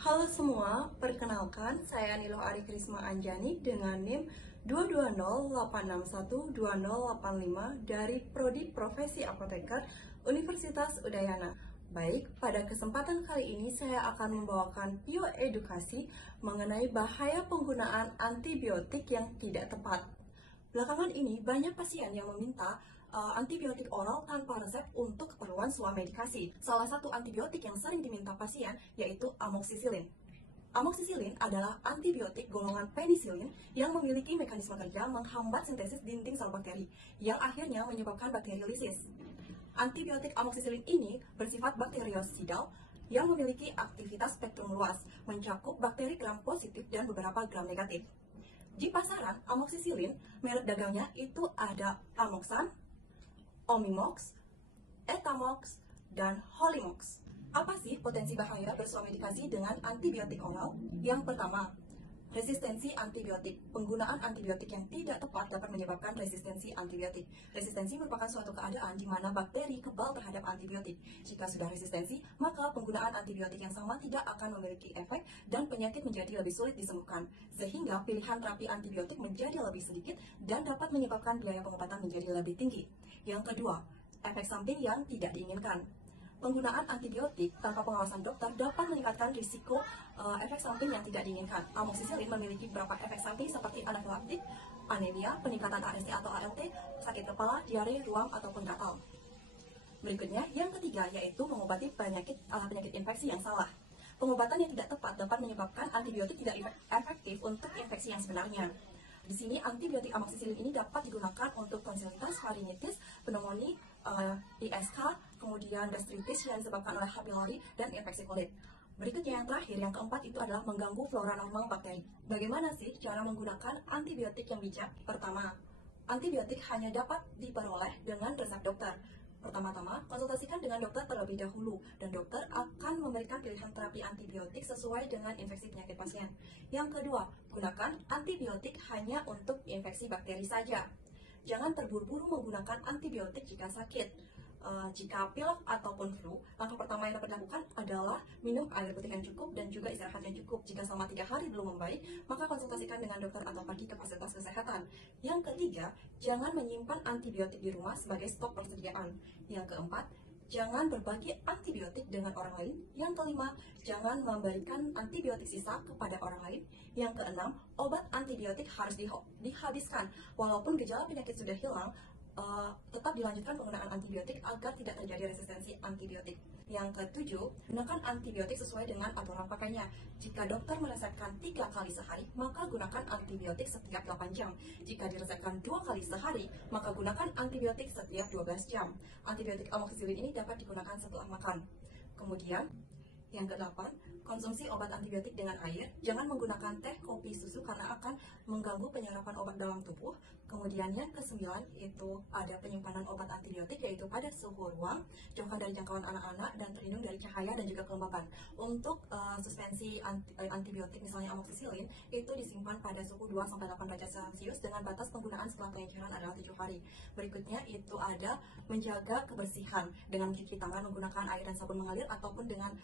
Halo semua, perkenalkan saya Nilo Ari Krisma Anjani dengan NIM 22086120085 dari Prodi Profesi Apoteker Universitas Udayana. Baik, pada kesempatan kali ini saya akan membawakan bioedukasi mengenai bahaya penggunaan antibiotik yang tidak tepat. Belakangan ini banyak pasien yang meminta antibiotik oral tanpa resep untuk keperluan swamedikasi. Salah satu antibiotik yang sering diminta pasien yaitu amoksisilin. Amoksisilin adalah antibiotik golongan penisilin yang memiliki mekanisme kerja menghambat sintesis dinding sel bakteri, yang akhirnya menyebabkan bakteriolisis. Antibiotik amoksisilin ini bersifat bakteriosidal yang memiliki aktivitas spektrum luas, mencakup bakteri gram positif dan beberapa gram negatif. Di pasaran, amoksisilin, merek dagangnya itu ada Amoxan, Omimox, Etamox, dan Holimox. Apa sih potensi bahaya bersuamedikasi dengan antibiotik oral? Yang pertama, resistensi antibiotik. Penggunaan antibiotik yang tidak tepat dapat menyebabkan resistensi antibiotik. Resistensi merupakan suatu keadaan di mana bakteri kebal terhadap antibiotik. Jika sudah resistensi, maka penggunaan antibiotik yang sama tidak akan memiliki efek dan penyakit menjadi lebih sulit disembuhkan. Sehingga pilihan terapi antibiotik menjadi lebih sedikit dan dapat menyebabkan biaya pengobatan menjadi lebih tinggi. Yang kedua, efek samping yang tidak diinginkan. Penggunaan antibiotik tanpa pengawasan dokter dapat meningkatkan risiko efek samping yang tidak diinginkan. Amoksisilin memiliki beberapa efek samping seperti anafilaktik, anemia, peningkatan AST atau ALT, sakit kepala, diare, ruam, ataupun gatal. Berikutnya, yang ketiga yaitu mengobati penyakit infeksi yang salah. Pengobatan yang tidak tepat dapat menyebabkan antibiotik tidak efektif untuk infeksi yang sebenarnya. Di sini antibiotik amoksisilin ini dapat digunakan untuk tonsilitis, faringitis, pneumonia, ISK, kemudian gastritis yang disebabkan oleh H. pylori dan infeksi kulit. Berikutnya yang terakhir, yang keempat itu adalah mengganggu flora normal bakteri. Bagaimana sih cara menggunakan antibiotik yang bijak? Pertama, antibiotik hanya dapat diperoleh dengan resep dokter. Pertama-tama, konsultasikan dengan dokter terlebih dahulu, dan dokter akan memberikan pilihan terapi antibiotik sesuai dengan infeksi penyakit pasien. Yang kedua, gunakan antibiotik hanya untuk infeksi bakteri saja. Jangan terburu-buru menggunakan antibiotik jika sakit. Jika pilek ataupun flu, langkah pertama yang dapat dilakukan adalah minum air putih yang cukup dan juga istirahat yang cukup. Jika selama 3 hari belum membaik, maka konsultasikan dengan dokter atau pergi ke fasilitas kesehatan. Yang ketiga, jangan menyimpan antibiotik di rumah sebagai stok persediaan. Yang keempat, jangan berbagi antibiotik dengan orang lain. Yang kelima, jangan memberikan antibiotik sisa kepada orang lain. Yang keenam, obat antibiotik harus dihabiskan. Walaupun gejala penyakit sudah hilang, tetap dilanjutkan penggunaan antibiotik agar tidak terjadi resistensi antibiotik. Yang ketujuh, gunakan antibiotik sesuai dengan aturan pakainya. Jika dokter meresepkan 3 kali sehari, maka gunakan antibiotik setiap 8 jam. Jika diresepkan 2 kali sehari, maka gunakan antibiotik setiap 12 jam. Antibiotik amoksisilin ini dapat digunakan setelah makan. Kemudian, yang ke-8, konsumsi obat antibiotik dengan air. Jangan menggunakan teh, kopi, susu karena akan mengganggu penyerapan obat dalam tubuh. Kemudian yang ke-9 itu ada penyimpanan obat antibiotik yaitu pada suhu ruang, jauhkan dari jangkauan anak-anak dan terlindung dari cahaya dan juga kelembapan. Untuk suspensi antibiotik misalnya amoksisilin itu disimpan pada suhu 2-8 derajat Celcius dengan batas penggunaan setelah pengecaran adalah 7 hari. Berikutnya itu ada menjaga kebersihan dengan mencuci tangan menggunakan air dan sabun mengalir ataupun dengan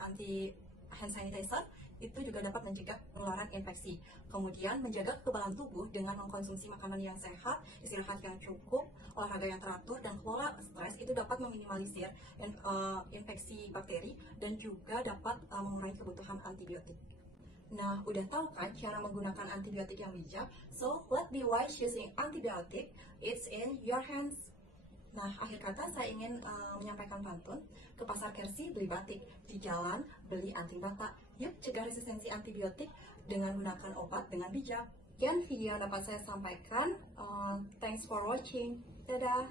anti hand sanitizer, itu juga dapat mencegah penularan infeksi. Kemudian menjaga kekebalan tubuh dengan mengkonsumsi makanan yang sehat, istirahat yang cukup, olahraga yang teratur, dan kelola stres itu dapat meminimalisir infeksi bakteri dan juga dapat mengurangi kebutuhan antibiotik. Nah, udah tahu kan cara menggunakan antibiotik yang bijak? So, let's be wise using antibiotic. It's in your hands. Nah, akhir kata saya ingin menyampaikan pantun. Ke pasar Kersi beli batik, di jalan beli anti bata. Yuk cegah resistensi antibiotik dengan gunakan obat dengan bijak. Sekian video yang dapat saya sampaikan. Thanks for watching. Dadah.